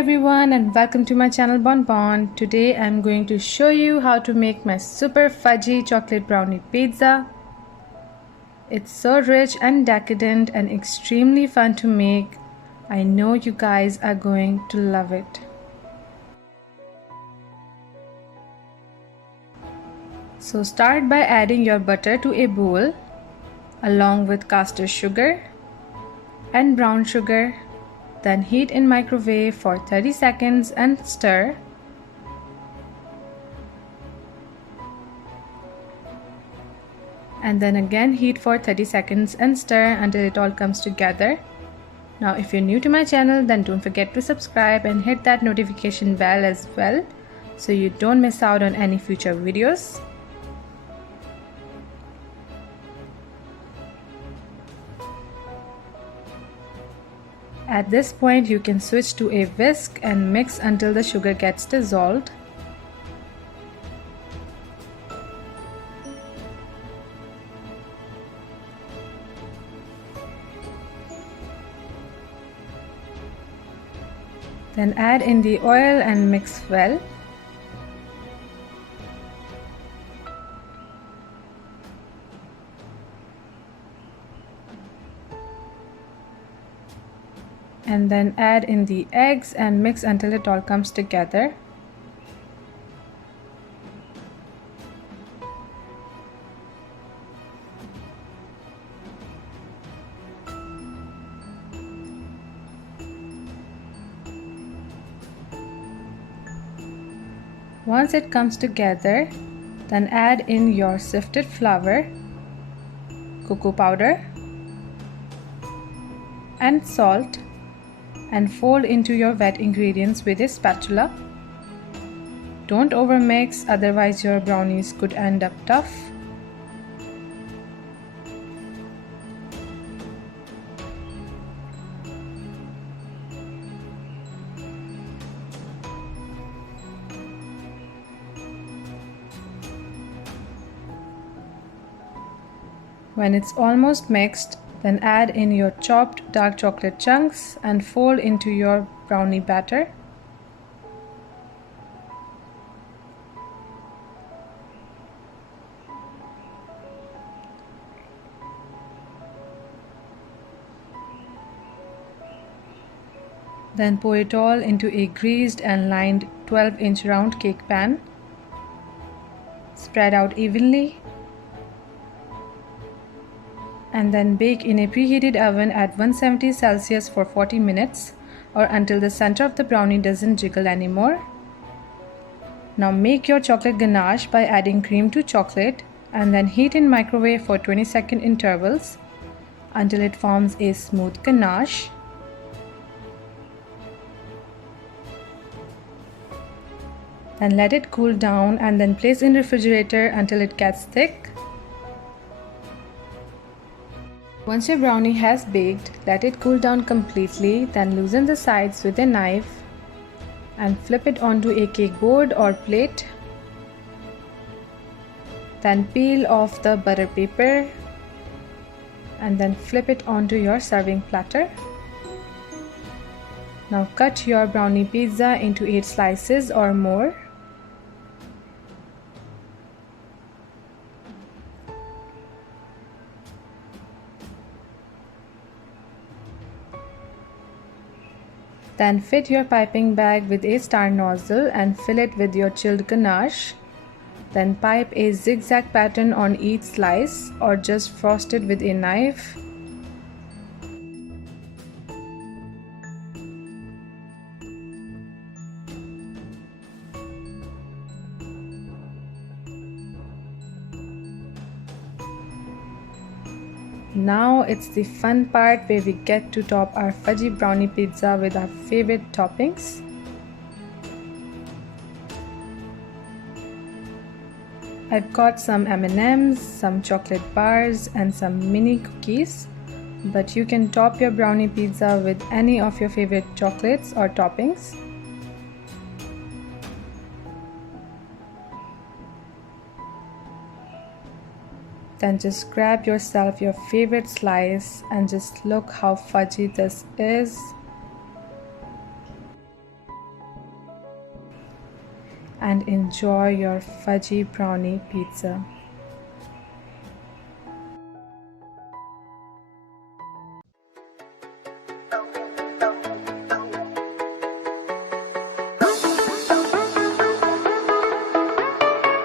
everyone and welcome to my channel Bonbon. Today I'm going to show you how to make my super fudgy chocolate brownie pizza. It's so rich and decadent and extremely fun to make. I know you guys are going to love it. So start by adding your butter to a bowl along with caster sugar and brown sugar. Then heat in microwave for 30 seconds and stir. And then again heat for 30 seconds and stir until it all comes together. Now if you're new to my channel, then don't forget to subscribe and hit that notification bell as well so you don't miss out on any future videos. At this point, you can switch to a whisk and mix until the sugar gets dissolved. Then add in the oil and mix well. And then add in the eggs and mix until it all comes together. Once it comes together, then add in your sifted flour, cocoa powder, and salt. And fold into your wet ingredients with a spatula. Don't overmix, otherwise your brownies could end up tough. When it's almost mixed, then add in your chopped dark chocolate chunks and fold into your brownie batter. Then pour it all into a greased and lined 12-inch round cake pan. Spread out evenly. And then bake in a preheated oven at 170 Celsius for 40 minutes or until the center of the brownie doesn't jiggle anymore. Now make your chocolate ganache by adding cream to chocolate and then heat in microwave for 20-second intervals until it forms a smooth ganache. Then let it cool down and then place in refrigerator until it gets thick. Once your brownie has baked, let it cool down completely, then loosen the sides with a knife and flip it onto a cake board or plate. Then peel off the butter paper and then flip it onto your serving platter. Now cut your brownie pizza into 8 slices or more. Then fit your piping bag with a star nozzle and fill it with your chilled ganache. Then pipe a zigzag pattern on each slice or just frost it with a knife. Now it's the fun part where we get to top our fudgy brownie pizza with our favorite toppings. I've got some M&Ms, some chocolate bars and some mini cookies, but you can top your brownie pizza with any of your favorite chocolates or toppings. Then just grab yourself your favorite slice and just look how fudgy this is. and enjoy your fudgy brownie pizza.